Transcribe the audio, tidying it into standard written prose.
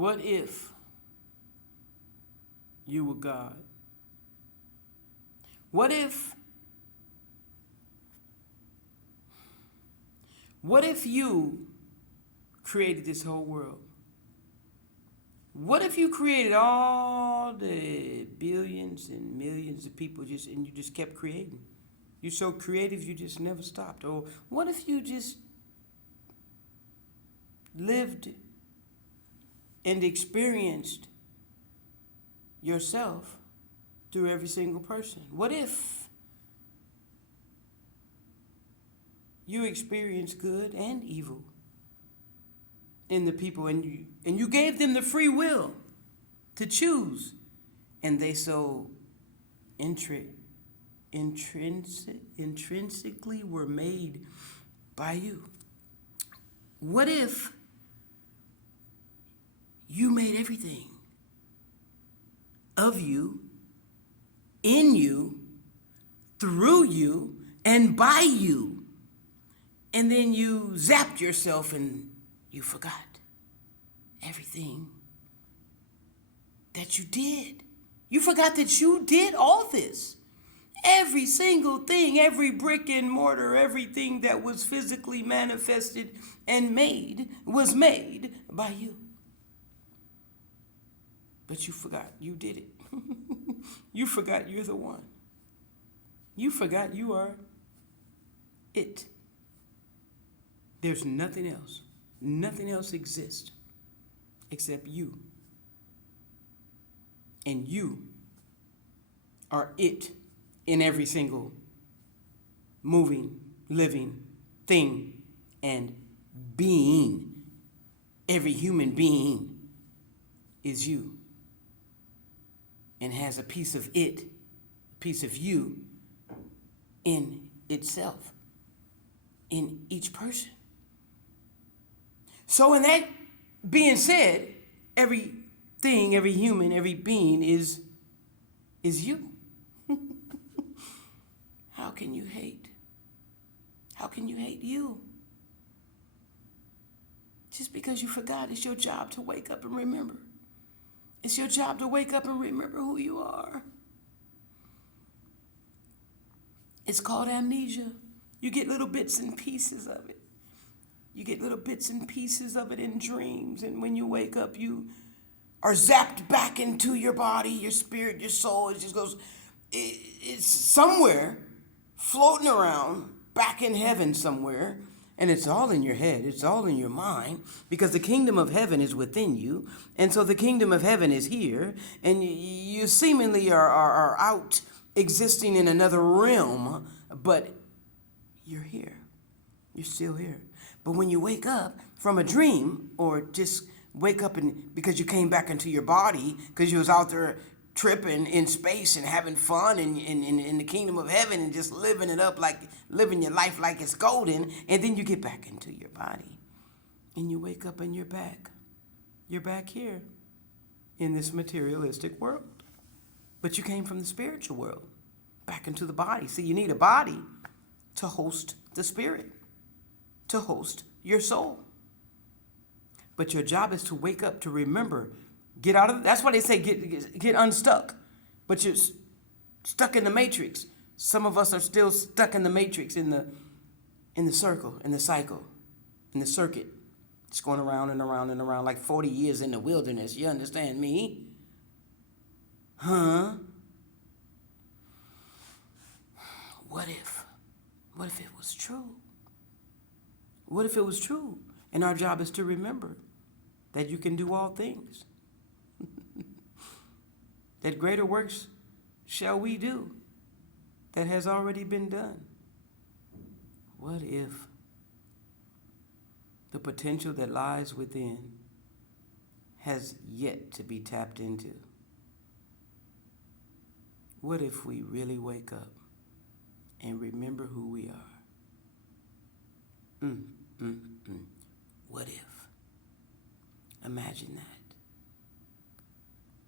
What if you were God? What if you created this whole world? What if you created all the billions and millions of people and you just kept creating? You're so creative you just never stopped. Or what if you just lived and experienced yourself through every single person? What if you experienced good and evil in the people, and you gave them the free will to choose, and they so intrinsically were made by you? What if you made everything of you, in you, through you, and by you, and then you zapped yourself and you forgot everything that you did? You forgot that you did all this. Every single thing, every brick and mortar, everything that was physically manifested and made was made by you. But you forgot you did it. You forgot you're the one. You forgot you are it. There's nothing else. Nothing else exists except you. And you are it in every single moving, living thing and being. Every human being is you and has a piece of it, a piece of you in itself, in each person. So in that being said, everything, every human, every being is you. How can you hate? How can you hate you? Just because you forgot, it's your job to wake up and remember. It's your job to wake up and remember who you are. It's called amnesia. You get little bits and pieces of it. You get little bits and pieces of it in dreams, and when you wake up, you are zapped back into your body, your spirit, your soul. It just goes, it's somewhere floating around back in heaven somewhere, and it's all in your head. It's all in your mind, because the kingdom of heaven is within you, and so the kingdom of heaven is here, and you seemingly are out existing in another realm, but you're here. You're still here. But when you wake up from a dream, or just wake up because you came back into your body because you was out there tripping in space and having fun in the kingdom of heaven and just living it up, like living your life like it's golden, and then you get back into your body and you wake up and you're back. You're back here in this materialistic world. But you came from the spiritual world back into the body. See, you need a body to host the spirit, to host your soul. But your job is to wake up, to remember, get out of, that's why they say get unstuck. But you're stuck in the matrix. Some of us are still stuck in the matrix, in the circle, in the cycle, in the circuit. It's going around and around and around like 40 years in the wilderness. You understand me? Huh? What if it was true? What if it was true? And our job is to remember that you can do all things. That greater works shall we do that has already been done. What if the potential that lies within has yet to be tapped into? What if we really wake up and remember who we are? What if? Imagine that.